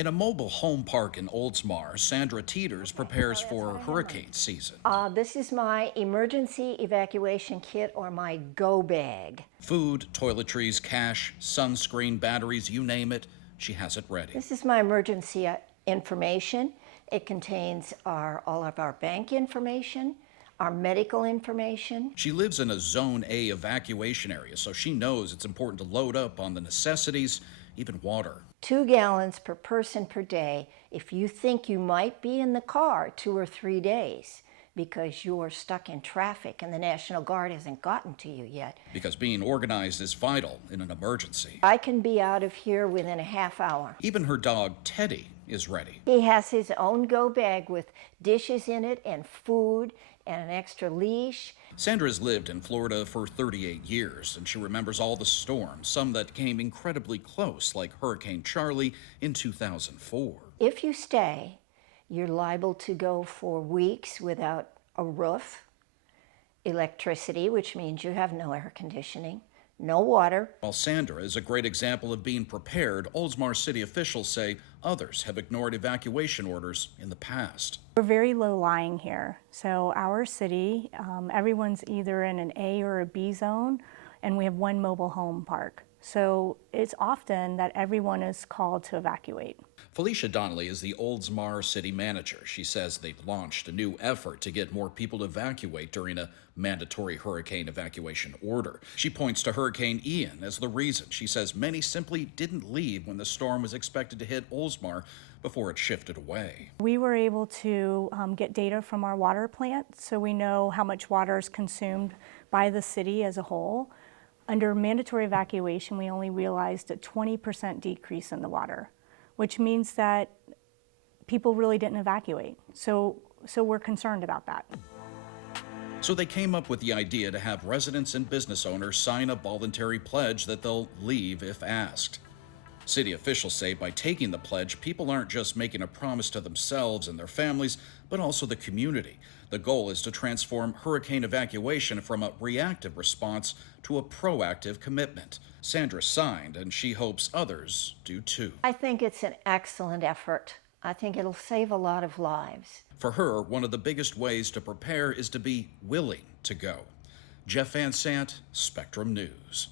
In a mobile home park in Oldsmar, Sandra Teeters prepares for hurricane season. This is my emergency evacuation kit or my go bag. Food, toiletries, cash, sunscreen, batteries, you name it, she has it ready. This is my emergency information. It contains all of our bank information, our medical information. She lives in a Zone A evacuation area, so she knows it's important to load up on the necessities, even water. 2 gallons per person per day if you think you might be in the car 2 or 3 days because you're stuck in traffic and the National Guard hasn't gotten to you yet. Because being organized is vital in an emergency. I can be out of here within a half hour. Even her dog, Teddy, is ready. He has his own go bag with dishes in it and food and an extra leash. Sandra's lived in Florida for 38 years, and she remembers all the storms, some that came incredibly close, like Hurricane Charlie in 2004. If you stay, you're liable to go for weeks without a roof, electricity, which means you have no air conditioning, no water. While Sandra is a great example of being prepared, Oldsmar city officials say others have ignored evacuation orders in the past. We're very low-lying here, so our city, everyone's either in an A or a B zone, and we have one mobile home park. So it's often that everyone is called to evacuate. Felicia Donnelly is the Oldsmar city manager. She says they've launched a new effort to get more people to evacuate during a mandatory hurricane evacuation order. She points to Hurricane Ian as the reason. She says many simply didn't leave when the storm was expected to hit Oldsmar before it shifted away. We were able to get data from our water plant, so we know how much water is consumed by the city as a whole. Under mandatory evacuation, we only realized a 20% decrease in the water, which means that people really didn't evacuate. So we're concerned about that. So they came up with the idea to have residents and business owners sign a voluntary pledge that they'll leave if asked. City officials say by taking the pledge, people aren't just making a promise to themselves and their families, but also the community. The goal is to transform hurricane evacuation from a reactive response to a proactive commitment. Sandra signed, and she hopes others do too. I think it's an excellent effort. I think it'll save a lot of lives. For her, one of the biggest ways to prepare is to be willing to go. Jeff Van Sant, Spectrum News.